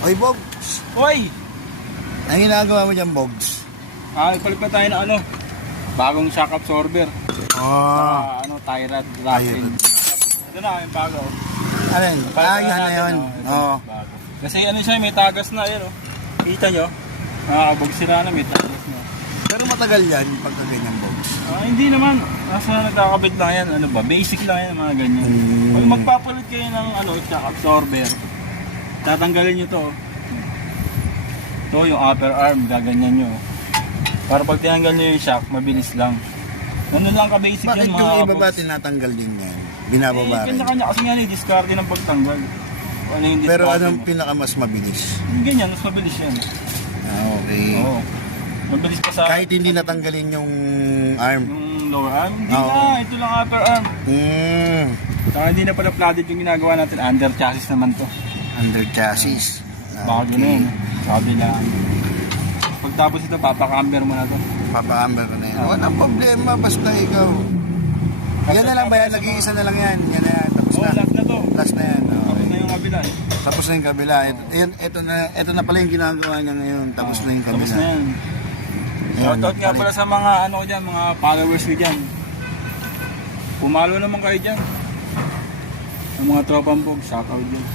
Oy, Bogs. Hoy! Ang ginagawa mo dyan, Bogs? Ipalit na tayo ng bagong shock absorber. Oh. Tie rod, rock-in. Ito na, yung bago. Alin? Yan na yun. Oo. Kasi siya, may tagas na, yan Kita nyo? Nakakabog sila na, may tagas na. Pero matagal yan, pagka ganyan, Bogs. Hindi naman. Nasa nagkakabit lang yan, basic lang yan, mga ganyan. Pag magpapalit kayo ng shock absorber, tatanggalin nyo to. Ito yung upper arm, gaganyan nyo. Para pag tinanggal nyo yung shock, mabilis lang. Ganun lang ka-basic Bakit yan, mga yung iba ba kabogs. tinatanggal din yan? Binababa rin. Kanya-kanya kasi nga discarte ng pagtanggal. Yung Pero discarte anong mo. pinakamas mabilis? Ganyan, mas mabilis yan. Okay. Oo. Mabilis pa sa Kahit hindi natanggalin yung arm. yung lower arm. Hindi Oo. na, ito lang upper arm. Hmm. Saka hindi na pala flooded yung ginagawa natin. Under chassis naman to. Under chassis. Baka ganun. Sabi lang. Pagtapos ito, papacamber mo na to. Papa-amber ko na yan. Walang problema, basta ikaw. Yan na lang ba yan? Nag-iisa na lang yan. Yan na yan. Tapos na. Last na to. Last na yan. Tapos Okay. na yung kabila Tapos na yung kabila. Ito na pala yung ginagawa niya ngayon. Tapos na yung kabila. Tapos na yan. Ayan, Shoutout nga palit. pala sa mga dyan, mga followers ko dyan. Pumalo naman kayo dyan. Ang mga tropang bog, shoutout dyan.